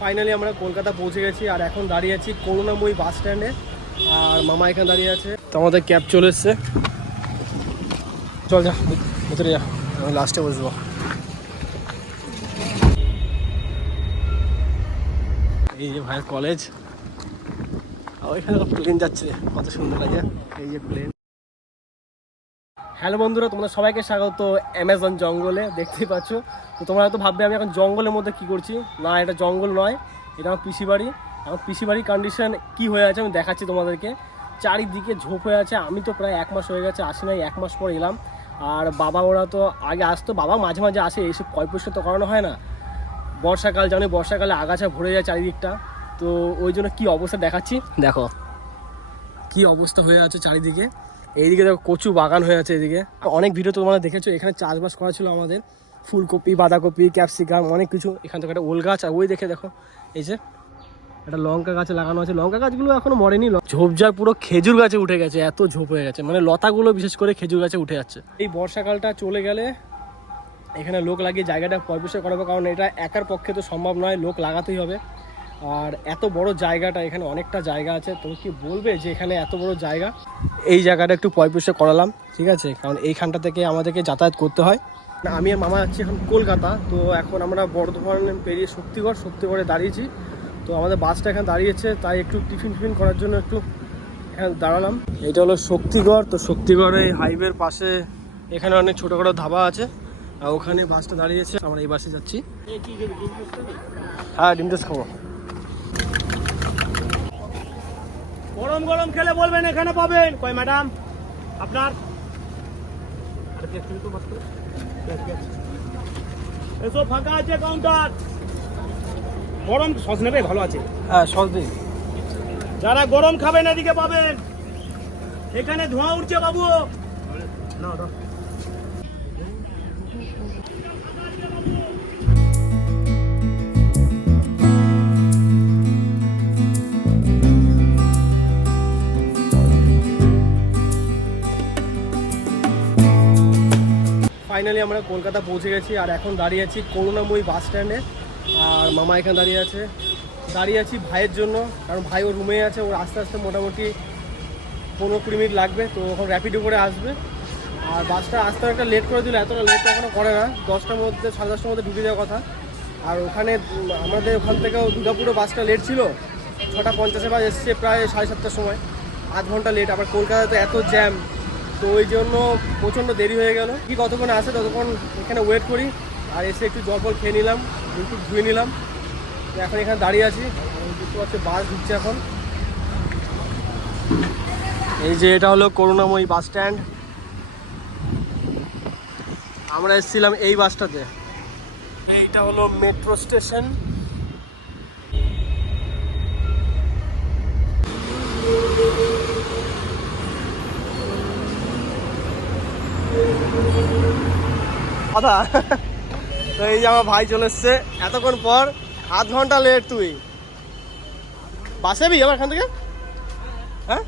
Finally আমরা কলকাতা পৌঁছে গেছি আর এখন দাঁড়িয়ে আছি করুণাময়ী বাস স্ট্যান্ডে। আর মামা এখানে দাঁড়িয়ে আছে, তো আমাদের ক্যাব চলে এসছে। চল যা ভিতরে যা, আমি লাস্টে বসবো। এই যে ভাইয়ের কলেজ, ওইখানে প্লেন যাচ্ছে, কত সুন্দর লাগে। এই যে প্লেন। হ্যালো বন্ধুরা, তোমরা সবাইকে স্বাগত অ্যামাজন জঙ্গলে। দেখতেই পাচ্ছ, তো তোমরা হয়তো ভাববে আমি এখন জঙ্গলের মধ্যে কি করছি। না, এটা জঙ্গল নয়, এটা আমার পিসি বাড়ি। আমার পিসি বাড়ির কন্ডিশন কী হয়ে আছে আমি দেখাচ্ছি তোমাদেরকে। চারিদিকে ঝোপ হয়ে আছে। আমি তো প্রায় 1 মাস হয়ে গেছে আসি নাই, 1 মাস পর এলাম। আর বাবা ওরা তো আগে আসতো, বাবা মাঝে মাঝে আসে, এসে পরিষ্কার তো করানো হয় না। বর্ষাকাল জানি, বর্ষাকালে আগাছা ভরে যায় চারিদিকটা, তো ওই জন্য কী অবস্থা দেখাচ্ছি। দেখো কী অবস্থা হয়ে আছে চারিদিকে। এইদিকে দেখো কচু বাগান হয়ে আছে। এদিকে অনেক ভিডিও তোমরা দেখেছো, এখানে চাষবাস করা ছিল আমাদের, ফুলকপি, বাঁধাকপি, ক্যাপসিকাম, অনেক কিছু। এখান থেকে একটা ওল গাছ, আর ওই দেখে দেখো এই যে একটা লঙ্কা গাছে লাগানো আছে। লঙ্কা গাছগুলো এখনো মরেনি, ঝোপঝাড় পুরো খেজুর গাছে উঠে গেছে, এত ঝোপ হয়ে গেছে, মানে লতাগুলো বিশেষ করে খেজুর গাছে উঠে যাচ্ছে। এই বর্ষাকালটা চলে গেলে এখানে লোক লাগিয়ে জায়গাটা পরিষ্কার করাবো, কারণ এটা একার পক্ষে তো সম্ভব নয়, লোক লাগাতেই হবে। আর এত বড় জায়গাটা, এখানে অনেকটা জায়গা আছে। তুমি কি বলবে যে এখানে এত বড় জায়গা? এই জায়গাটা একটু পরিষ্কার করালাম, ঠিক আছে, কারণ এইখানটা থেকে আমাদেরকে যাতায়াত করতে হয়। আমি আর মামা যাচ্ছি এখন কলকাতা। তো এখন আমরা বর্ধমান পেরিয়ে শক্তিগড়ে দাঁড়িয়েছি। তো আমাদের বাসটা এখানে দাঁড়িয়েছে, তাই একটু টিফিন করার জন্য একটু এখানে দাঁড়ালাম। এটা হলো শক্তিগড়। তো শক্তিগড়ে হাইওয়ের পাশে এখানে অনেক ছোটোখাটো ধাবা আছে, আর ওখানে বাসটা দাঁড়িয়েছে। আমরা এই বাসে যাচ্ছি। হ্যাঁ, ডিম টোস্ট খাবো। গরম গরম খেলে বলবেন, এখানে পাবেন। কই ম্যাডাম আপনার এসব ফাঁকা আছে কাউন্টার। গরম সস নেবে, ভালো আছে। হ্যাঁ, সস দিন। যারা গরম খাবেন এদিকে পাবেন। এখানে ধোঁয়া উঠছে বাবু। না না, ফাইনালি আমরা কলকাতা পৌঁছে গেছি আর এখন দাঁড়িয়ে আছি করুণাময়ী বাস স্ট্যান্ডে। আর মামা এখানে দাঁড়িয়ে আছি ভাইয়ের জন্য, কারণ ভাই ওর রুমে আছে। ওর আস্তে আস্তে মোটামুটি 15-20 মিনিট লাগবে, তো ওখানে র্যাপিডো করে আসবে। আর বাসটা আসতে একটা লেট করে দিল, এতটা লেট এখনও করে না। 10টার মধ্যে, 10:30টার মধ্যে ঢুকে যাওয়ার কথা। আর ওখানে আমাদের ওখান থেকেও দুর্গাপুরে বাসটা লেট ছিল, 6:50 বাস এসছে প্রায় 7:30টার সময়, 8 ঘন্টা লেট। আবার কলকাতাতে এত জ্যাম, তো ওই জন্য প্রচণ্ড দেরি হয়ে গেল। কি কতক্ষণ আসে ততক্ষণ এখানে ওয়েট করি। আর এসে একটু জল খেয়ে নিলাম, একটু ধুয়ে নিলাম। তো এখন এখানে দাঁড়িয়ে আছি, বুঝতে পারছি বাস ঢুকছে এখন। এই যে এটা হলো করুণাময়ী বাস স্ট্যান্ড। আমরা এসেছিলাম এই বাসটাতে। এইটা হলো মেট্রো স্টেশন। দাদা, তো এই যে আমার ভাই চলে এসছে এতক্ষণ পর, 8 ঘন্টা লেট। তুই বাসে যাবি আমার এখান থেকে? হ্যাঁ,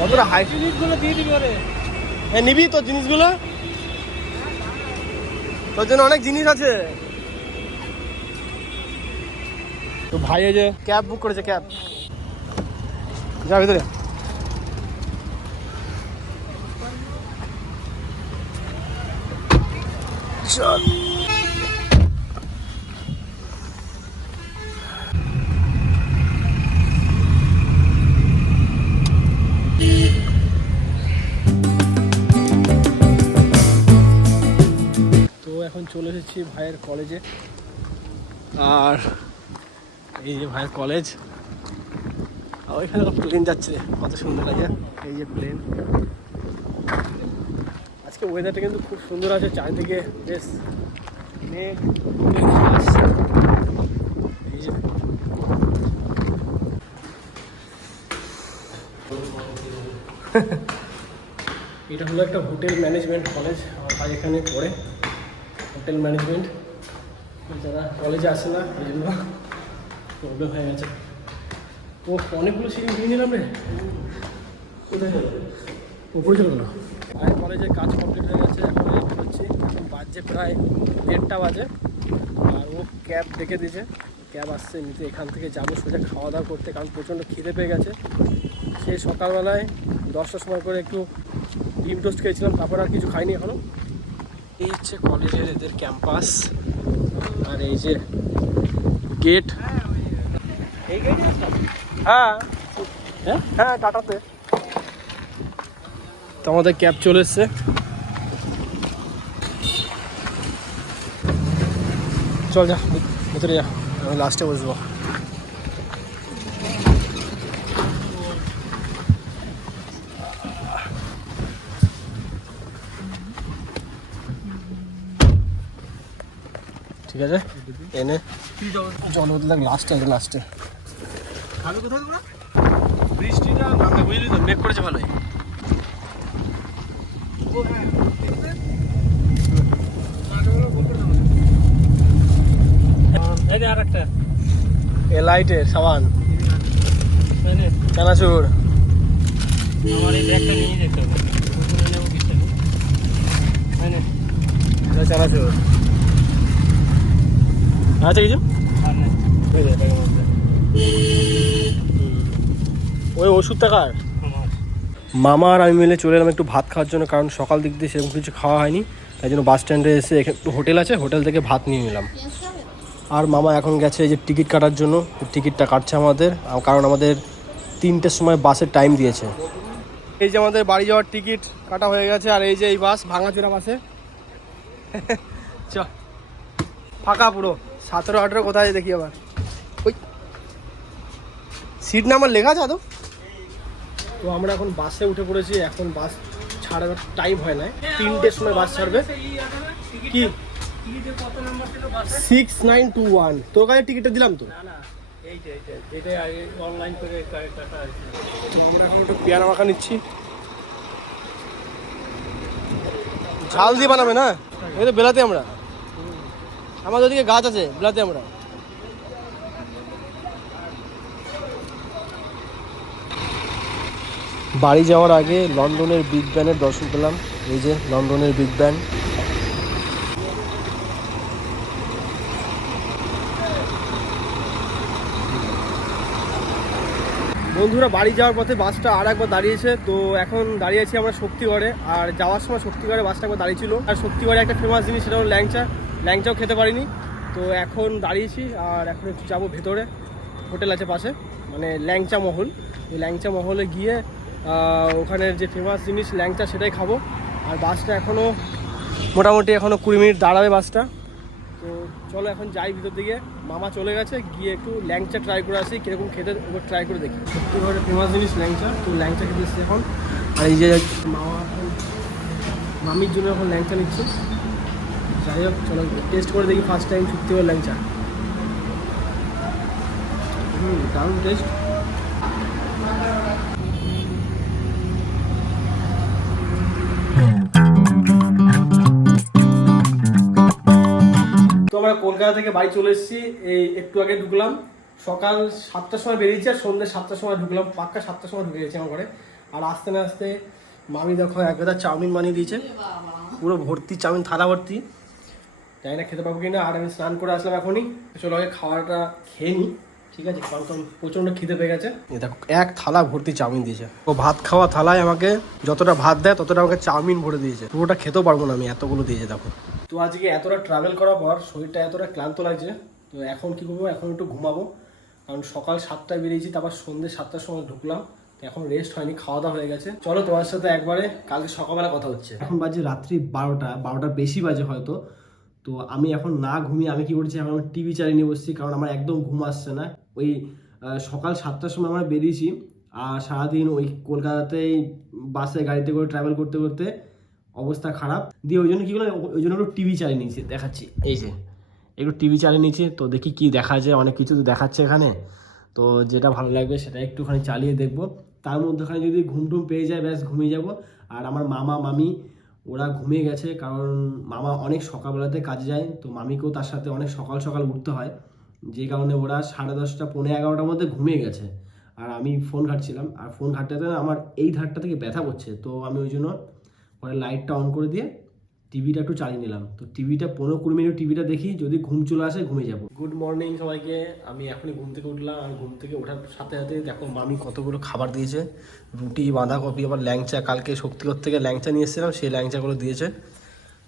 কতটা হাই। জিনিসগুলো দিয়ে দিবি ওরে। হ্যাঁ, নিবি তোর জিনিসগুলো, তোর জন্য অনেক জিনিস আছে। তো ভাই এই যে ক্যাব বুক করেছে, ক্যাব। যা ভিতরে। চল। তো এখন চলে এসেছি ভাইয়ের কলেজে। আর এই যে ভাইয়ের কলেজ, ওইখানে প্লেন যাচ্ছে, কত সুন্দর লাগে। এই যে প্লেন। আজকে ওয়েদারটা কিন্তু খুব সুন্দর আছে, চারিদিকে বেশ মেঘ আসছে। এই যে এটা হলো একটা হোটেল ম্যানেজমেন্ট কলেজ। আমার ভাই এখানে পড়ে হোটেল ম্যানেজমেন্ট। যারা কলেজে আসে না, এই জন্য প্রবলেম হয়ে গেছে। ও অনেকগুলো সিঁড়ি নিয়ে নিলাম রে, কোথায় গেল? উপরে চলে গেলো। আর কলেজের কাজ কমপ্লিট হয়ে গেছে, এখন হচ্ছে প্রায় 1:30 বাজে, আর ও ক্যাব ডেকে দিয়েছে, ক্যাব আসছে নিতে। এখান থেকে যাবো সোজা খাওয়া দাওয়া করতে, কারণ প্রচণ্ড খিদে পেয়ে গেছে। সেই সকালবেলায় 10টার সময় করে একটু ডিম টোস্ট খেয়েছিলাম, তারপর আর কিছু খাইনি এখনও। এই হচ্ছে কলেজের এদের ক্যাম্পাস, আর এই যে গেট। হ্যাঁ হ্যাঁ হ্যাঁ, টাটাতে তো আমাদের ক্যাব চলে এসছে। চল যা ভেতরে যা, আমি লাস্টে বসবো। ঠিক আছে, এনে জল বদলে লাস্টে লাস্টে খাবে কোথায় তোমরা? বৃষ্টিটা বুঝলি তো, মেঘ করেছে ভালোই। এলাইটের সাবান, চানাচুর। আমার এই ব্যাগটা নিয়ে যেতে হবে, নেবো কিছু চানাচুর আচ্ছা কিছু আর না ওই ওষুধটা কার? আমার মামা আর আমি মিলে চলে এলাম একটু ভাত খাওয়ার জন্য, কারণ সকাল দিক দিয়ে সেরকম কিছু খাওয়া হয়নি। তাই জন্য বাস স্ট্যান্ডে এসে এখানে একটু হোটেল আছে, হোটেল থেকে ভাত নিয়ে নিলাম। আর মামা এখন গেছে এই যে টিকিট কাটার জন্য, টিকিটটা কাটছে আমাদের, কারণ আমাদের 3টের সময় বাসের টাইম দিয়েছে। এই যে আমাদের বাড়ি যাওয়ার টিকিট কাটা হয়ে গেছে, আর এই যে এই বাস ভাঙাচোরা বাসে চ ফাঁকা পুরো। 17-18 কোথায় দেখি আবার, ওই সিট নাম্বার লেখা আছে আদৌ? তো আমরা এখন বাসে উঠে পড়েছি, এখন বাস ছাড়ার টাইম হয় না, 3টের সময় বাস ছাড়বে। কি 6921 তোর কাছে টিকিটটা দিলাম তো। এইটাই আগে অনলাইন করে কাটা আছে। তো আমরা এখন একটু পেয়ারা মাখা নিচ্ছি, ঝাল দিয়ে বানাবে না? এই তো বেলাতে আমরা, আমাদের ওদিকে গাছ আছে বেলাতে আমরা। বাড়ি যাওয়ার আগে লন্ডনের বিগ ব্যানের দর্শন পেলাম। এই যে লন্ডনের বিগ ব্যান। বন্ধুরা, বাড়ি যাওয়ার পথে বাসটা আর একবার দাঁড়িয়েছে, তো এখন দাঁড়িয়ে আছি আমরা শক্তিগড়ে। আর যাওয়ার সময় শক্তিগড়ে বাসটা একবার দাঁড়িয়েছিল, আর শক্তিগড়ে একটা ফেমাস জিনিস সেটা হলো ল্যাংচা। ল্যাংচাও খেতে পারিনি, তো এখন দাঁড়িয়েছি। আর এখন একটু যাবো ভেতরে, হোটেল আছে পাশে, মানে ল্যাংচা মহল। ওই ল্যাংচা মহলে গিয়ে ওখানের যে ফেমাস জিনিস ল্যাংচা সেটাই খাবো। আর বাসটা এখনও মোটামুটি 20 মিনিট দাঁড়াবে বাসটা। তো চলো এখন যাই ভিতর দিকে। মামা চলে গেছে, গিয়ে একটু ল্যাংচা ট্রাই করে আসি, কীরকম খেতে ওগুলো ট্রাই করে দেখি। সত্যি ফেমাস জিনিস ল্যাংচা, তো ল্যাংচা খেতে এসছি এখন। আর এই যে মামা এখন মামির জন্য এখন ল্যাংচা নিচ্ছে। যাই হোক, চলো টেস্ট করে দেখি ফার্স্ট টাইম সত্যি করে ল্যাংচা। দারুণ টেস্ট। তো আমরা কলকাতা থেকে বাড়ি চলে এসেছি, এই একটু আগে ঢুকলাম। সকাল 7টার সময় বেরিয়েছি আর সন্ধ্যে 7টার সময় ঢুকলাম, পাক্কা 7টার সময় ঢুকে গেছি আমার ঘরে। আর আসতে না আসতে মামি দেখো এক গাদা চাউমিন বানিয়ে দিয়েছে, পুরো ভর্তি চাউমিন, থালা ভর্তি। জানি না খেতে পাবো কিনা। আর আমি স্নান করে আসলাম এখনই। চলো আগে খাওয়াটা খেয়ে নিই, ঠিক আছে, কারণ প্রচণ্ড খিদে পেয়ে গেছে। দেখো এক থালা ভর্তি চাউমিন দিয়েছে। ও ভাত খাওয়া থালায় আমাকে যতটা ভাত দেয় ততটা আমাকে চাউমিন ভরে দিয়েছে। পুরোটা খেতেও পারবো না আমি, এতগুলো দিয়েছে দেখো। তো আজকে এতটা ট্রাভেল করার পর শরীরটা এতটা ক্লান্ত লাগছে, তো এখন কি করবো, এখন একটু ঘুমাবো। কারণ সকাল 7টায় বেরিয়েছি, তারপর সন্ধ্যে 7টার সময় ঢুকলাম, তো এখন রেস্ট হয়নি, খাওয়া দাওয়া হয়ে গেছে। চলো তোমার সাথে একবারে কালকে সকালবেলা কথা হচ্ছে। এখন বাজে রাত্রি 12টার বেশি বাজে হয়তো। তো আমি এখন না ঘুমিয়ে আমি কি করছি, এখন আমি টিভি চালিয়ে নিয়ে বসছি, কারণ আমার একদম ঘুম আসছে না। ওই সকাল 7টার সময় আমরা বেরিয়েছি, আর সারাদিন ওই কলকাতাতেই বাসে গাড়িতে করে ট্রাভেল করতে করতে অবস্থা খারাপ দিয়ে, ওই জন্য কী করলাম, ওই জন্য একটু টিভি চালিয়ে নিয়েছি, দেখাচ্ছি। এই যে একটু টিভি চালিয়ে নিয়েছি, তো দেখি কি দেখা যায়, অনেক কিছু তো দেখাচ্ছে এখানে। তো যেটা ভালো লাগবে সেটা একটুখানি চালিয়ে দেখবো। তার মধ্যেখানে যদি ঘুম টুম পেয়ে যায় ব্যাস ঘুমিয়ে যাব। আর আমার মামা মামি ওরা ঘুমিয়ে গেছে, কারণ মামা অনেক সকালবেলাতে কাজে যায়, তো মামিকেও তার সাথে অনেক সকাল সকাল উঠতে হয়, যে কারণে ওরা 10:30 পৌনে 11টার মধ্যে ঘুমিয়ে গেছে। আর আমি ফোন ঘাঁটছিলাম, আর ফোন ঘাঁটতে আমার এই ধারটা থেকে ব্যথা করছে, তো আমি ওই জন্য পরে লাইটটা অন করে দিয়ে টিভিটা একটু চালিয়ে নিলাম। তো টিভিটা 15-20 মিনিট টিভিটা দেখি, যদি ঘুম চলে আসে ঘুমিয়ে যাবো। গুড মর্নিং সবাইকে। আমি এখনই ঘুম থেকে উঠলাম, আর ঘুম থেকে ওঠার সাথে সাথে দেখো মামি কতগুলো খাবার দিয়েছে। রুটি, বাঁধাকপি, আবার ল্যাংচা, কালকে শক্তিগড় থেকে ল্যাংচা নিয়ে এসেছিলাম, সেই ল্যাংচাগুলো দিয়েছে।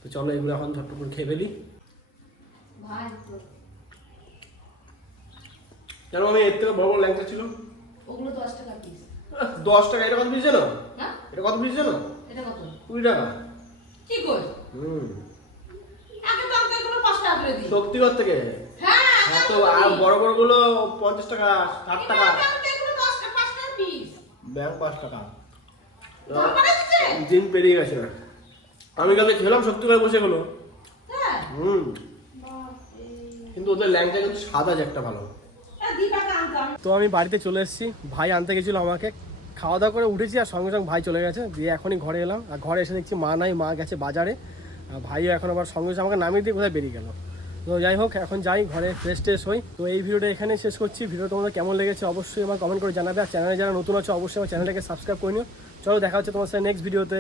তো চলো এগুলো এখন ঝটপট করে খেয়ে ফেলি। কেন আমি এর থেকে বড় বড় ল্যাংচা ছিল, ওগুলো 10 টাকা পিস। 10 টাকা। এটা কত পিস জানো? না এটা কত পিস জানো? এটা কত? 20 টাকা। কি কই? আগে তো আমরা এগুলো 5 টাকা করে দিই। শক্তিগড় থেকে। হ্যাঁ হ্যাঁ, তো আর বড় বড় গুলো 50 টাকা, 60 টাকা। এগুলো 10 টাকা 5 টাকা পিস। ব্যাগ 5 টাকা। দাম বাড়া দিচ্ছে? দিন পেরিয়ে গেছে না। আমি কালকে খেলাম শক্তিগড়ে বসে গেলো। হ্যাঁ। বাপরে। কিন্তু ওদের ল্যাংচা কিন্তু স্বাদ আছে একটা ভালো। দি টাকা আনতাম। তো আমি বাড়িতে চলে এসেছি, ভাই আনতে গেছিলো আমাকে। খাওয়া দাওয়া করে উঠেছি আর সঙ্গে সঙ্গে ভাই চলে গেছে, দিয়ে এখনই ঘরে এলাম। আর ঘরে এসে দেখছি মা নাই, মা গেছে বাজারে। আর ভাইও এখন আবার সঙ্গে সঙ্গে আমাকে নামিয়ে দিয়ে কোথায় বেরিয়ে গেল। তো যাই হোক, এখন যাই ঘরে, ফ্রেশ ট্রেশ হই। তো এই ভিডিওটা এখানে শেষ করছি। ভিডিও তোমাদের কেমন লেগেছে অবশ্যই আমার কমেন্ট করে জানাবে। আর চ্যানেলে যারা নতুন আছে অবশ্যই আমার চ্যানেলটাকে সাবস্ক্রাইব করে নিও। চলো দেখা হচ্ছে তোমার সাথে নেক্সট ভিডিওতে।